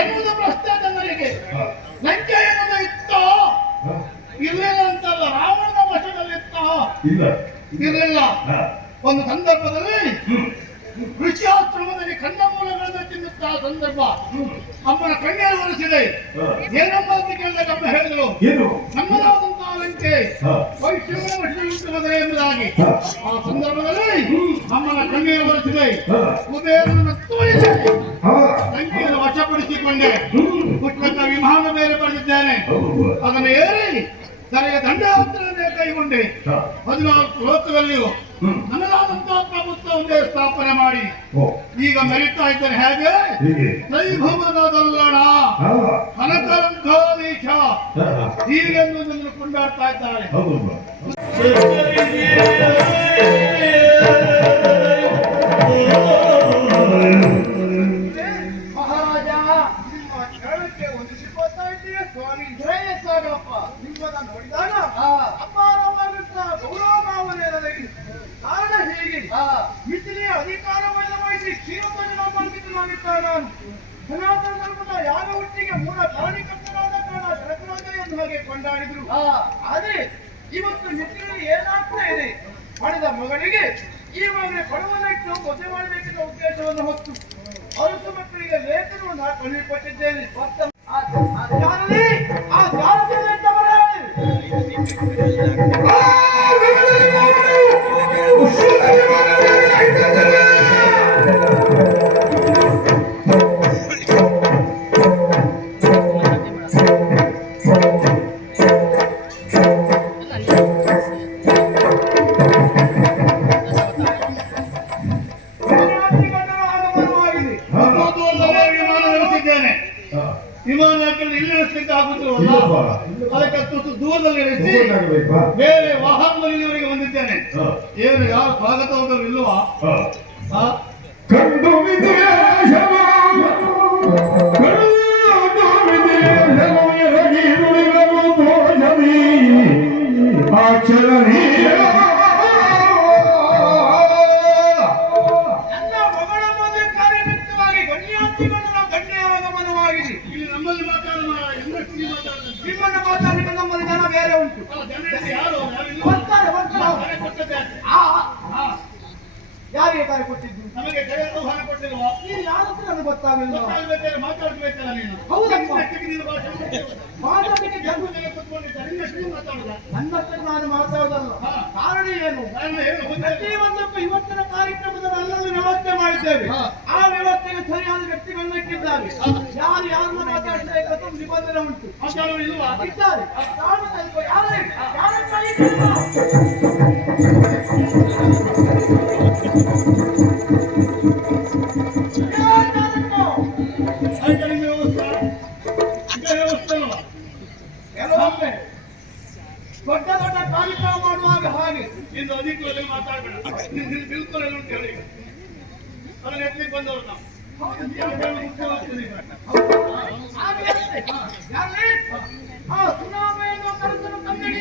ಎನ್ನುವುದು ಪ್ರಶ್ನೆ ಜನರಿಗೆ. ಲಂಕೆ ಎನ್ನುವುದು ಇತ್ತ ಇರಲಿಲ್ಲ ಅಂತಲ್ಲ, ರಾವಣನ ವಶದಲ್ಲಿತ್ತ ಇರಲಿಲ್ಲ. ಒಂದು ಸಂದರ್ಭದಲ್ಲಿ ಋಷಿಯಾಶ್ರಮದಲ್ಲಿ ಕಂದಮೂಲಗಳನ್ನು ತಿನ್ನುತ್ತಾ ಸಂದರ್ಭ ಅಮ್ಮನ ಕಣ್ಣೀರು ಒರೆಸಿದೆ. ಏನಮ್ಮ ಅಂತ ಕೇಳಿದಾಗ ಅಮ್ಮ ಹೇಳಿದ್ರು, ನಮ್ಮದಾದಂತಹ ಲಂಕೆ ವೈಷ್ಣವನ ವಶದಲ್ಲಿರುತ್ತದೆ ಎಂಬುದಾಗಿ. ಆ ಸಂದರ್ಭದಲ್ಲಿ ಅಮ್ಮನ ಕಣ್ಣೀರು ಒರೆಸಿದೆ. ಕುಬೇರನನ್ನು ತೋರಿಸಿ ಲಂಕೆಯನ್ನು ವಶಪಡಿಸಿಕೊಂಡೆ. ಪುಷ್ಪಕ ವಿಮಾನ ಮೇಲೆ ಪಡೆದಿದ್ದೇನೆ. ಅದನ್ನು ಏರಿ ನನಗೆ ದಂಡಯಾತ್ರೆಯನ್ನೇ ಕೈಗೊಂಡೆ. 14 ಲೋಕದಲ್ಲಿಯೂ ನನ್ನದಾದಂತಹ ಪ್ರಭುತ್ವವನ್ನೇ ಸ್ಥಾಪನೆ ಮಾಡಿ ಈಗ ಮೆರಿತಾ ಇದ್ದೇನೆ. ಹೇಗೆ ದೈವಮನದಲ್ಲಣ ಕನಕಲಂಕಾಧೀಶ ಹೀಗೆಂದು ನನ್ನ ಕೊಂಡಾಡ್ತಾ ಇದ್ದಾರೆ. ಮಹಾರಾಜ, ನಿಮ್ಮ ಕೇಳಕ್ಕೆ ಹೊಂದಿಸಿಕೊಳ್ತಾ ಇದ್ದೀಯ ಸ್ವಾಮಿ. ಶ್ರೇಯಸ್ಸಾಗಪ್ಪ, ನಿಮ್ಮನ್ನ ನೋಡಿದಾಗ ಅಪಾರವಾದಂತಹ ಗೌರವಭಾವನೆ ನನಗೆ. ಕಾರಣ ಹೇಗೆ, ಮಿಥಿಲೆಯ ಅಧಿಕಾರವನ್ನು ವಹಿಸಿ ಕ್ಷೀರಧ್ವಜನ ಬಂಧಿತನಾಗಿದ್ದ ನಾನು ಸನಾತನ ಧರ್ಮದ ಯಾರ ಹುಟ್ಟಿಗೆ ಮೂಲ ಕಾರಣಕರ್ತನಾದ ಕಾರಣ ಜಗದ್ರಾಜೆಯನ್ನು ಹಾಗೆ ಕೊಂಡಾಡಿದ್ರು. ಆದ್ರೆ ಇವತ್ತು ಮಿಥಿಲೆಯಲ್ಲಿ ಏನಾಗ್ತಾ ಇದೆ, ಪಡೆದ ಮಗಳಿಗೆ ಈವಾಗಲೇ ಕೊಡವನ್ನಿಟ್ಟು ಮದುವೆ ಮಾಡಬೇಕೆಂಬ ಉದ್ದೇಶವನ್ನು ಹೊತ್ತು ಅರಸು ಮಕ್ಕಳಿಗೆ ಲೇಖನವನ್ನು ಕಳುಹಿಕೊಟ್ಟಿದ್ದೇನೆ. ವಿಮಾನ ಹಾಕಿದ್ರೆ ಇಲ್ಲಿ ಇಳಿಸ್ಲಿಕ್ಕೆ ಆಗುತ್ತಿಲ್ಲ, ಅದಕ್ಕೆ ತುಸು ದೂರದಲ್ಲಿ ಇಳಿಸಿ ಬೇರೆ ವಾಹನದಲ್ಲಿ ಇಲ್ಲಿವರೆಗೆ ಬಂದಿದ್ದೇನೆ. ಏನು ಯಾರು ಸ್ವಾಗತ ಹೋದವರು ಇಲ್ವಾ? ಯಾರಿಗೆ ಕಾರ್ಯ ಕೊಟ್ಟಿದ್ದು? ನಮಗೆ ಹಣ ಕೊಟ್ಟಿಲ್ವಾ? ನೀನು ಯಾರಂತ ನನಗೆ ಗೊತ್ತಾಗಲಿಲ್ಲ. ಮಾತಾಡ್ಬೇಕಲ್ಲ ನೀನು. ಹೌದಪ್ಪ, ಮಾತಾಡಲಿಕ್ಕೆ ನನ್ನಷ್ಟು ನಾನು ಮಾತಾಡೋದಲ್ಲ. ಕಾರಣ ಏನು? ಪ್ರತಿಯೊಂದಕ್ಕೂ ಇವತ್ತಿನ ಕಾರ್ಯಕ್ರಮದ ಅಲ್ಲಲ್ಲಿ ವ್ಯವಸ್ಥೆ ಮಾಡಿದ್ದೇವೆ. ಆ ವ್ಯವಸ್ಥೆಗೆ ಸರಿಯಾದ ವ್ಯಕ್ತಿಗಳನ್ನ ಇಟ್ಟಿದ್ದಾರೆ. ಯಾರು ಯಾರನ್ನ ಮಾತಾಡಬೇಕಂತ ನಿಬಂಧನೆ ಉಂಟು. ಇದ್ದಾರೆ. ಕೆಲವೊಮ್ಮೆ ದೊಡ್ಡ ದೊಡ್ಡ ಕಾರ್ಯಕ್ರಮ ಮಾಡುವಾಗ ಹಾಗೆ ಇನ್ನು ಅಧಿಕವಾಗಿ ಮಾತಾಡಬೇಡ. ಬಿಲ್ಕುಲ್ ಎಲ್ಲ ಉಂಟು ಹೇಳಿ ಅದನ್ನ ಎತ್ತಿಗೆ ಬಂದವರು ನಾವು ಚುನಾವಣೆಯನ್ನು ಕರೆಸಲು ಕಮ್ಮಿಗೆ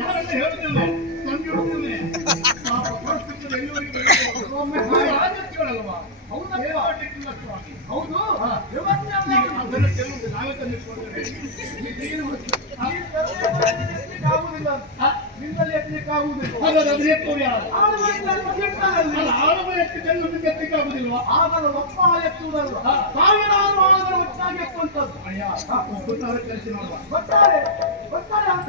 ಯಾರೆಲ್ಲ ಹೇಳ್ತಿಲ್ಲ ನಮ್ಗೆ ಹುಡುಕಿಲ್ಲ ಹೌದು ನಿಮ್ಮಲ್ಲಿ ಎತ್ತಲಿಕ್ಕೆ ಆಗುದಿಲ್ವಾ? ಆಗಲು ಒಪ್ಪ ಎತ್ತುವುದಲ್ಲ, ಸಾವಿರಾರು ಆಳುಗಳು ಒಟ್ಟಾಗಿ ಎತ್ತುವಂಥದ್ದು. ಗೊತ್ತಾರೆ ಗೊತ್ತಾರೆ ಅಂತ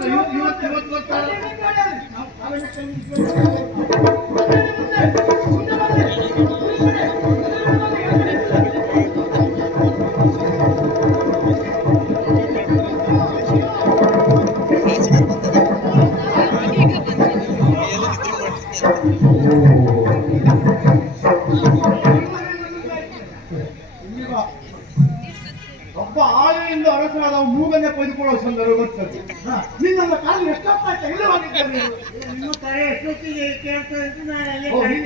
ಒಬ್ಬ ಆಳೆಯಿಂದ ಅರಸನಾದ ಮೂಗನ್ನೇ ಕೊಯ್ದುಕೊಳ್ಳೋ ಸಂದರ್ಭ ಬರ್ತದೆ. ನಿನ್ನ ಕಾಲು ಎಷ್ಟೊತ್ತಾಯ್ತು ಇಲ್ಲವಾಗಿದ್ದೇನೆ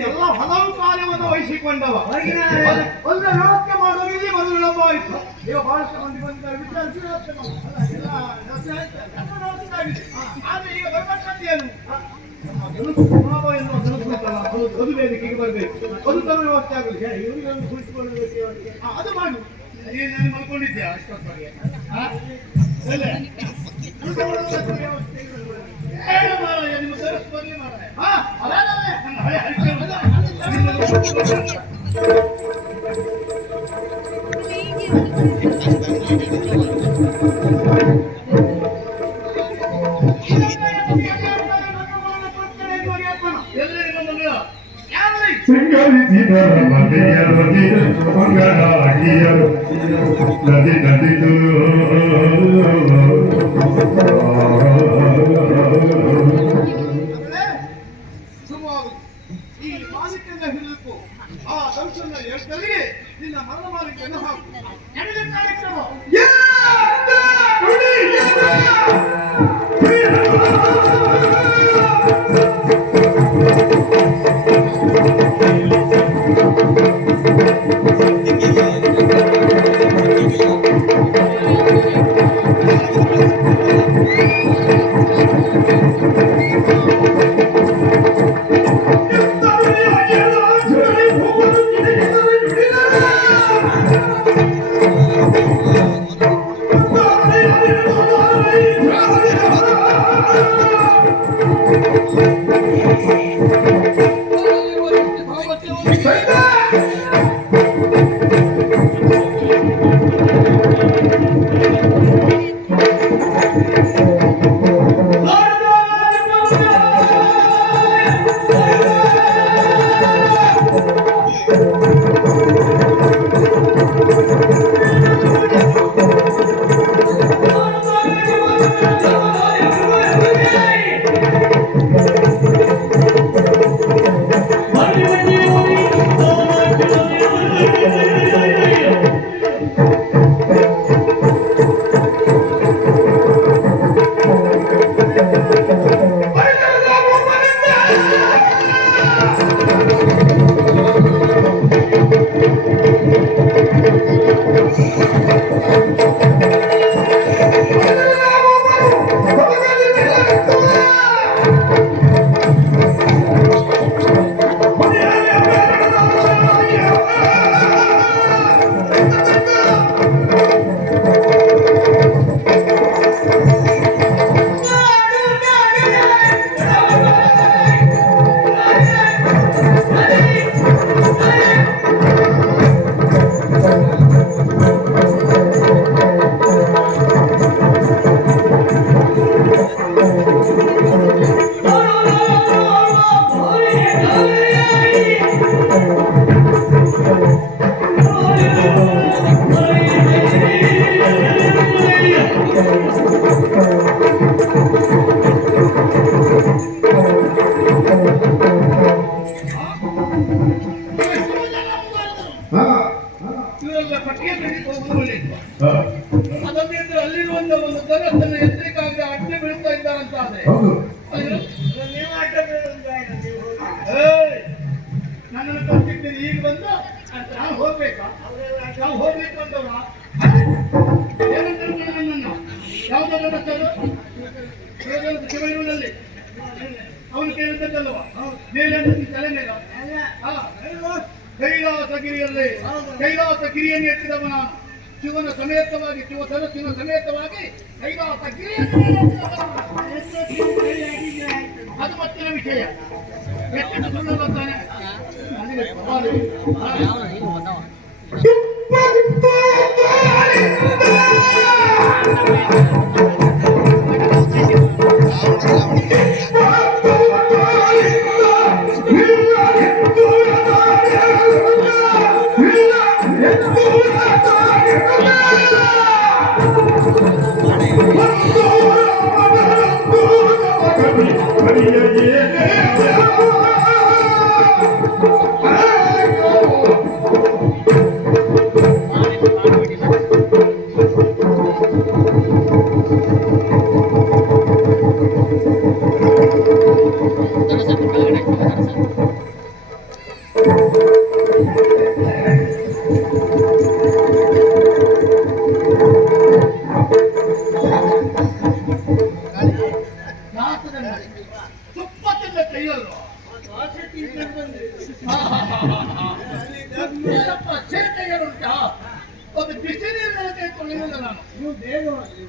ಎಲ್ಲ ಹಲವು ಕಾರ್ಯವನ್ನು ವಹಿಸಿಕೊಂಡವ. ಒಂದು ವ್ಯವಸ್ಥೆ ಮಾಡುವ ಇಲ್ಲಿ ಒಂದು ವಿಳಂಬವಾಯಿತು. ಈಗ ಬಹಳಷ್ಟು ಮಂದಿ ಬಂದಿದ್ದಾರೆ. ಆದ್ರೆ ಈಗ ಬರಬೇಕಂತೇನು ಅದು ವೇದಿಕೆಗೆ ಬರಬೇಕು. ಅದು ತರ ವ್ಯವಸ್ಥೆ ಆಗುದು. ಇವರಿಗೊಂದು ಕುಳಿತುಕೊಳ್ಳಬೇಕು. ಅದು ಮಾಡಿ ನೀನು ಮಲ್ಕೊಂಡಿದ್ಯಾ ಅಷ್ಟೊತ್ತಿಗೆ? ನಿಮ್ಮ ಸರಸ್ ಬರಲಿ ಮಾರಾಯ. ಸಿಂಗರಿಸಿದರ ಮನೆಯರು ಮಂಗಳಾಗಿಯರು ನದಿ ನದಿದು ಈ ಮಾಲಿಕೆಯನ್ನು ಹಿಡಿದು ಆ ದಂಶನ ಎಷ್ಟರಿಗೆ ನಿನ್ನ ಮರಣ ಮಾಲಿಕೆಯನ್ನು ಹಾಕು. ನಡೆದ ಕಾರ್ಯಕ್ರಮ ಅಂತಾದ್ರೆ ಹೌದು ನೀವು ಅಡ್ಡ ಬೀಳೋದು ಬೇಡ, ನೀವು ಹೋಗಿ. ಏಯ್, ನನ್ನನ್ನು ಕರ್ತಿದ್ದೀರಿ ಈಗ ಬಂದು ನಾನು ಹೋಗ್ಬೇಕಾ? ನಾವು ಹೋಗ್ಬೇಕು ಅಂತವ್ರ ಏನಂತಾರೆ ನನ್ನನ್ನು ಯಾವುದಾದ್ರು ಶಿವನಲ್ಲಿ ಅವನು ಕೇಳಿದ್ದಲ್ಲವ ಮೇಲೆ ತಲೆ ಮೇಲೆ ಕೈಲಾಸಗಿರಿಯಲ್ಲಿ ಕೈಲಾಸಗಿರಿಯನ್ನು ಎತ್ತಿದವ ನಾನು ಶಿವನ ಸಮೇತವಾಗಿ ಶಿವ ಸರಸ್ಸಿನ ಸಮೇತವಾಗಿ ಕೈಲಾಸಗಿರಿಯನ್ನು ಅದು ಮತ್ತಿನ ವಿಷಯ ಹೆಚ್ಚಿನ ಸುಳ್ಳಲ್ಲ ತಾನೆ ನನಗೆ ತುಪ್ಪದಿಂದ ಕೈಯಲ್ವ ಸೇಟೆಗರುಂಟಾ ಒಂದು ಬಿಸಿ ನೀರಿನ ಕೈ ತೊಳೆಯುವುದಿಲ್ಲ ನಾನು ನೀವು ಬೇಗ ಹೋಗಿ.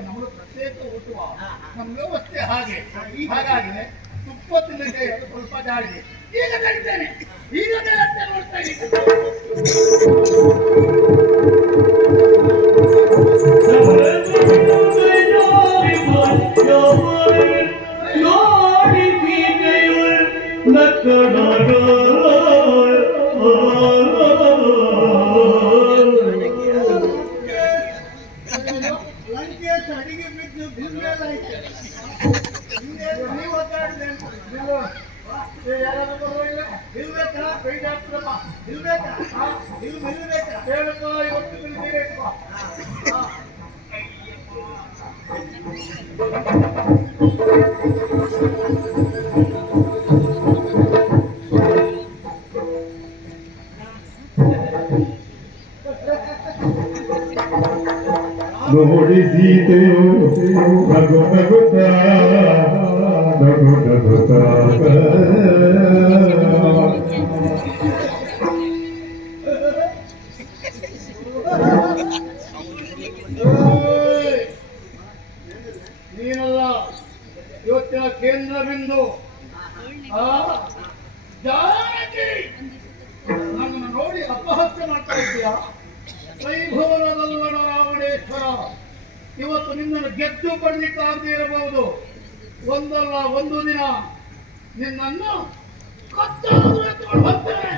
ನಮಗೆ ಪ್ರತ್ಯೇಕ ಹುಟ್ಟುವ ನಮ್ಮ ವ್ಯವಸ್ಥೆ ಹಾಗೆ ಹಾಗಾಗಿ ತುಪ್ಪತ್ತಿನ ಕೈ ಅದು ಸ್ವಲ್ಪ ಜಾಡಿದೆ ಈಗ ನಡೀತೇನೆ ಈಗ ನೋಡ್ತಾ ಲಂಕೇಶ್ ಅಡಿಗೆ ಬಿದ್ದು ಬಿಲ್ಮೇಲಾಯ್ತು. ನೀವು ಒದ್ದಾಡ್ಬೇಕು. ಯಾರಾದ್ರೂ ಬರುವಿಲ್ಲ ನಿಲ್ಬೇಕಾ? ಕೈ ಹಾಕ್ತದಪ್ಪ ನಿಲ್ಬೇಕಾ? ನಿಲ್ಬೇಕಾ? ಹೇಳಪ್ಪ ಇವತ್ತು ಬಿಡ್ತೀರೇಪ್ಪ ನೋಡಿ ಸೀತೆಯು ನಗು ನಗುತ್ತಾ ನಗು ನಗುತ್ತಾ ನೀನಲ್ಲ ಇವತ್ತಿನ ಕೇಂದ್ರ ಬಿಂದು ಜಾನಕಿ ನನ್ನನ್ನು ನೋಡಿ ಅಪಹತ್ಯೆ ಮಾಡ್ತಾ ಇದ್ದೀಯಾ ವೈಭವನದಲ್ಲಣ ರಾವಣೇಶ್ವರ ಇವತ್ತು ನಿನ್ನನ್ನು ಗೆದ್ದು ಪಡಲಿಕ್ಕಾಗದೇ ಇರಬಹುದು ಒಂದಲ್ಲ ಒಂದು ದಿನ ನಿನ್ನನ್ನು ಕಚ್ಚಾದರೂ ಎತ್ಕೊಂಡು ಹೋಗ್ತೇನೆ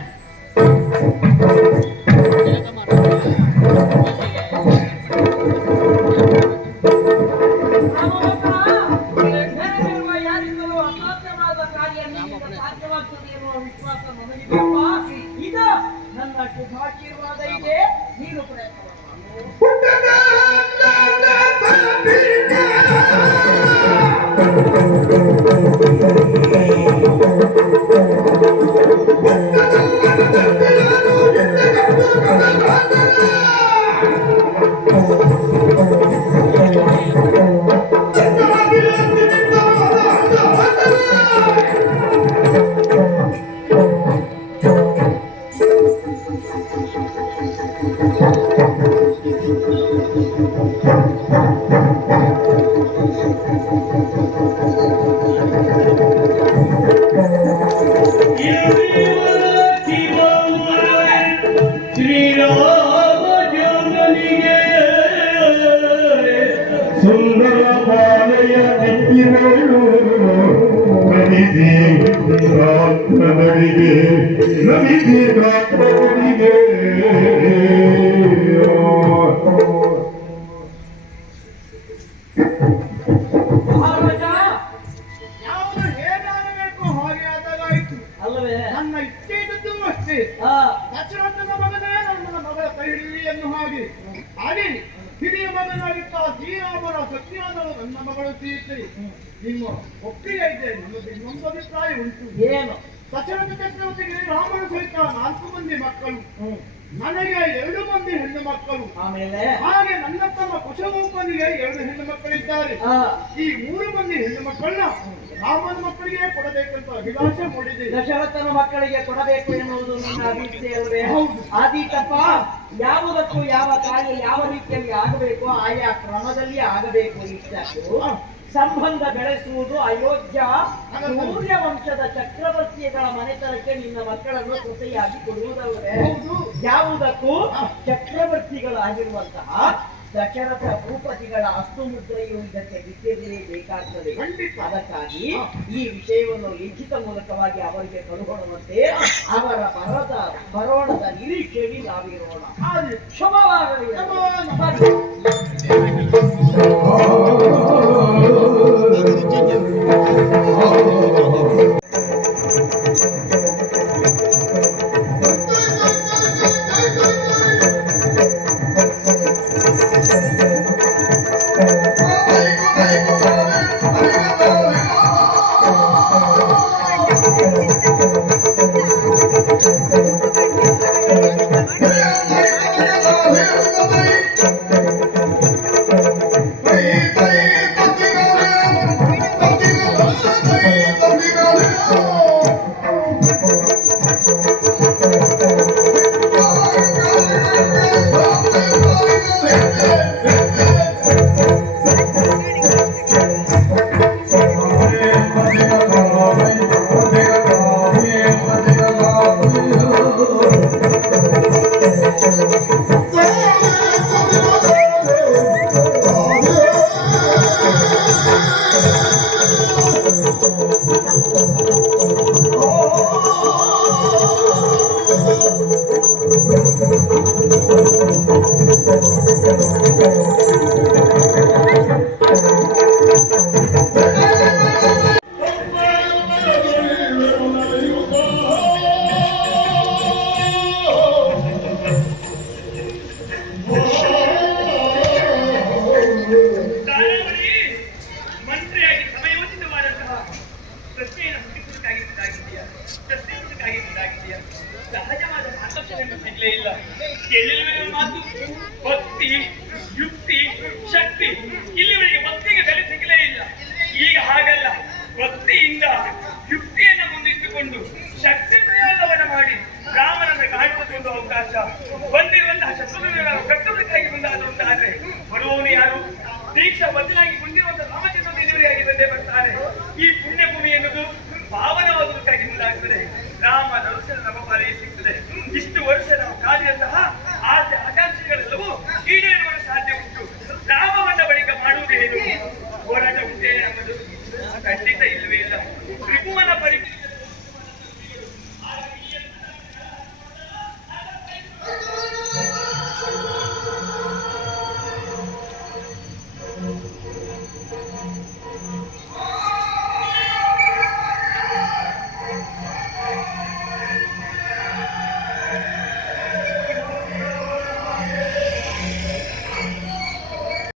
ಇದು ನನ್ನ ಶುಭಾಶೀರ್ವಾದ ಇದೆ. ನೀನು ಪ್ರಯತ್ನ ಸುಂದರ ಬಾಲೆಯ ದಿಕ್ಕಿನಳು ನಮಿಸಿ ಗಾತ್ರಗಳಿಗೆ ನಮಿಸಿ ಗಾತ್ರಗಳಿಗೆ ಮಹಾರಾಜ ಯಾವುದು ಹೇಗಾಗಬೇಕು ಹಾಗೆ ಆದಾಗಾಯಿತು ಅಲ್ಲವೇ? ನನ್ನ ಇಚ್ಛೆ ಇದ್ದದ್ದು ಅಷ್ಟೇ. ದಶರಥನ ಮಗನೇ ನನ್ನ ಮಗಳ ಕೈ ಹಿಡಿಯಲಿ ಎನ್ನು ಹಾಗೆ ಆಗಲಿ. ಹಿರಿಯ ಮಗನಾಗಿದ್ದ ಶ್ರೀರಾಮನ ಸತ್ಯಾದಳು ನನ್ನ ಮಗಳು ಸೀತೆ. ನಿಮ್ಮ ಒಪ್ಪಿಗೆ ಇದೆ, ನಿಮ್ಮದು ಇನ್ನೊಂದು ಅಭಿಪ್ರಾಯ ಉಂಟು. ಏನು? ದಶರಥ ಚಕ್ರವರ್ತಿಗೆ ರಾಮನ ಸಹಿತ 4 ಮಂದಿ ಮಕ್ಕಳು, ನನಗೆ 2 ಮಂದಿ ಹೆಣ್ಣು ಮಕ್ಕಳು. ಆಮೇಲೆ ಹಾಗೆ ನನ್ನ ತಮ್ಮ ಕುಶಮೂಪನಿಗೆ 2 ಹೆಣ್ಣು ಮಕ್ಕಳಿದ್ದಾರೆ. ಈ 3 ಮಂದಿ ಹೆಣ್ಣು ಮಕ್ಕಳನ್ನ ರಾಮನ ಮಕ್ಕಳಿಗೆ ಕೊಡಬೇಕಂತ ಅಭಿಲಾಷೆ ಮೂಡಿದೆ. ದಶರಥನ ಮಕ್ಕಳಿಗೆ ಕೊಡಬೇಕು ಎನ್ನುವುದು ನಿನ್ನ ಅಭಿಪ್ರಾಯ ಅಲ್ವೇ? ಹೌದು. ಆದೀತಪ್ಪ, ಯಾವುದಕ್ಕೂ ಯಾವ ಕಾರ್ಯ ಯಾವ ರೀತಿಯಲ್ಲಿ ಆಗಬೇಕು ಆಯಾ ಕ್ರಮದಲ್ಲಿ ಆಗಬೇಕು. ಇಷ್ಟಕ್ಕೂ ಸಂಬಂಧ ಬೆಳೆಸುವುದು ಅಯೋಧ್ಯ ಸೂರ್ಯ ವಂಶದ ಚಕ್ರವರ್ತಿಗಳ ಮನೆತನಕ್ಕೆ ನಿನ್ನ ಮಕ್ಕಳನ್ನು ಸೊಸೆಯಾಗಿ ಕೊಡುವುದಲ್ಲದೆ ಯಾವುದಕ್ಕೂ ಚಕ್ರವರ್ತಿಗಳಾಗಿರುವಂತಹ ದಶರಥ ಭೂಪತಿಗಳ ಹಸ್ತುಮುದ್ರೆಯು ಇದಕ್ಕೆ ಬಿಟ್ಟಿರಲೇಬೇಕಾಗ್ತದೆ. ಅದಕ್ಕಾಗಿ ಈ ವಿಷಯವನ್ನು ಲಿಖಿತ ಮೂಲಕವಾಗಿ ಅವರಿಗೆ ಕಳುಹಿಸುವಂತೆ ಅವರ ಬರೋಣದ ನಿರೀಕ್ಷೆಯಲ್ಲಿ ನಾವಿರೋಣ. ಶುಭವಾಗಲಿ. ಭಕ್ತಿ, ಯುಕ್ತಿ, ಶಕ್ತಿ, ಇಲ್ಲಿವರೆಗೆ ಭಕ್ತಿಗೆ ಬೆಲೆ ಸಿಗಲೇ ಇಲ್ಲ. ಈಗ ಹಾಗಲ್ಲ, ಭಕ್ತಿಯಿಂದ ಯುಕ್ತಿಯನ್ನು ಮುಂದಿಟ್ಟುಕೊಂಡು ಶಕ್ತಿ ಪ್ರಯೋಗವನ್ನು ಮಾಡಿ ರಾಮನನ್ನು ಕಾಣುವುದೊಂದು ಅವಕಾಶ. ಬಂದಿರುವಂತಹ ಶತ್ರುಗಳನ್ನು ಕಟ್ಟುವುದಕ್ಕಾಗಿ ಮುಂದಾದರೆ ಬರುವವನು ಯಾರು? ದೀಕ್ಷಾ ಬದಲಾಗಿ ಕುಂದಿರುವಂತಹ ರಾಮಚಂದ್ರ ದೇವರಿಯಾಗಿ ಬಂದೇ ಬರ್ತಾರೆ. ಈ ಪುಣ್ಯ ಭೂಮಿ ಎನ್ನುವುದು ಪಾವನವಾಗುವುದಕ್ಕಾಗಿ ಮುಂದಾಗ್ತದೆ. ರಾಮ ದರ್ಶನ ನಮ್ಮ ಪಾಲಿಗೆ ಸಿಗ್ತದೆ. ಇಷ್ಟು ವರ್ಷ ನಾವು ಕಾದಿದಂತಹ ಆಸೆ ಆಕಾಂಕ್ಷೆಗಳೆಲ್ಲವೂ ಈಡೇರುವ ಸಾಧ್ಯ ಉಂಟು. ರಾಮವನ್ನ ಬಳಿಕ ಮಾಡುವುದೇನು? ಹೋರಾಟ